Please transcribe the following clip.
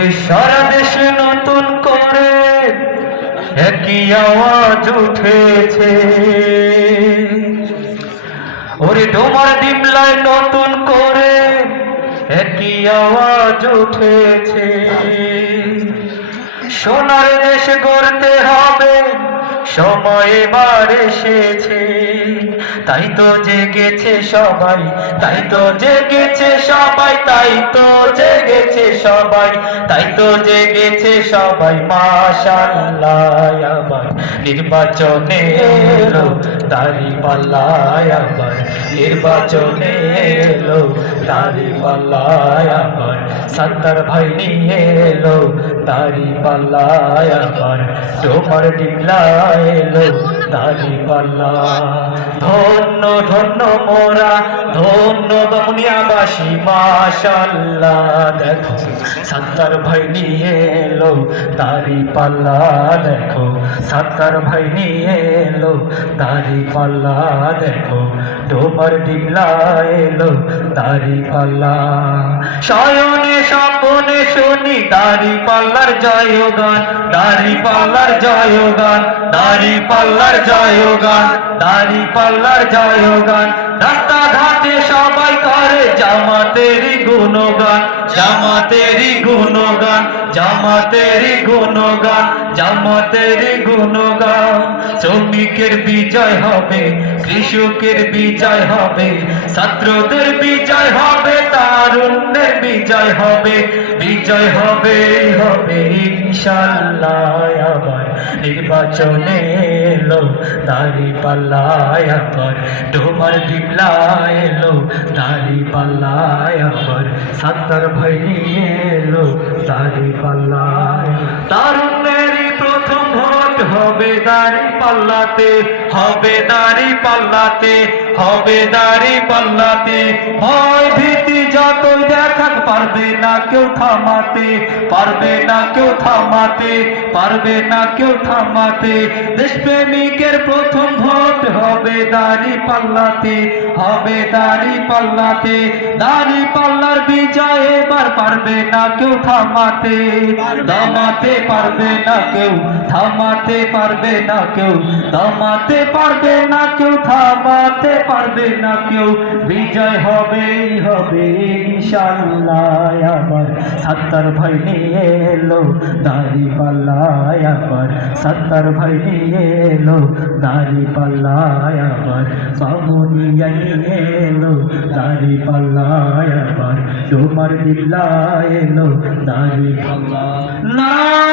ওরে সারা দেশে নতুন করে একই আওয়াজ উঠেছে। ওরে ডোমার ডিমলায় নতুন করে একই আওয়াজ উঠেছে। সোনার দেশ গড়তে হবে, সময় এবার এসেছে। তাই তো জেগেছে সবাই, তাই তো জেগেছে সবাই, তাই তো জেগেছে সবাই, তাই তো জেগেছে সবাই মাশাল্লাহ নির্বাচনে এলো দাড়ি পাল্লায় আবার নির্বাচনে এলো দাড়ি পাল্লায় আবার সত্তর ভাই নিয়ে এলো, দাড়ি পাল্লায় আবার তোমার ডিমলা এলো, দাড়ি পাল্লা। ধন্য ধন্য মোরা, ধন্য দুনিয়াবাসী মাশাল্লাহ, দেখো। সাত্তার ভাই নিয়ে এলো তারি পাল্লা, দেখো। সাত্তার ভাই নিয়ে এলো তারি পাল্লা, দেখো। ডোমার ডিমলা এলো তারি পাল্লা। সায়নে স্বপনে শুনি, দাড়ি পাল্লার জয়গান দাড়ি পাল্লার জয়গান দাড়ি পাল্লার জয়গান দাড়ি পাল্লার জয়গান গান। রাস্তাঘাটে সবাই করে জামাতেরই গুণগান। জামাতেরই গুণগান জামাতেরই গুণগান জামাতেরই গুণগান। শ্রমিকের বিজয় হবে, কৃষকের বিজয় হবে, ছাত্রদের বিজয় হবে, তারুণ্যের বিজয় হবে বিজয় হবে হবে, ইনশাল্লাহ নির্বাচনে এলো, দাড়ি পাল্লায় ডোমার ডিমলা এলো, দাড়ি পাল্লায় সাত্তার ভাই নিয়ে এলো দাড়ি পাল্লায়। তারুণ্যেরই প্রথম ভোট হবে দাড়ি পাল্লাতে, হবে দাড়ি পাল্লাতে, হবে দাড়ি পাল্লাতে। ভয় ভীতি যতই পারবে না কেউ থামাতে, পারবে না কেউ থামাতে, পারবে না কেউ থামাতে। দেশপ্রেমিকের প্রথম ভোট হবে দাড়ি পাল্লাতে, হবে দাড়ি পাল্লাতে। দাড়ি পাল্লার বিজয় এবার পারবে না কেউ থামাতে দমাতে পারবে না কেউ, থামাতে পারবে না কেউ দমাতে পারবে না কেউ, থামাতে পারবে না কেউ। বিজয় হবেই হবে ইনশাল্লাহ আবার, সত্তর ভাই নিয়ে এলো, দাড়ি পাল্লায় আবার, সত্তর ভাই নিয়ে এলো, দাড়ি পাল্লায় আবার বামুনিয়া নিয়ে এলো, দাড়ি পাল্লায় আবার তোমার দিল্লা এলো, দাড়ি পাল্লা না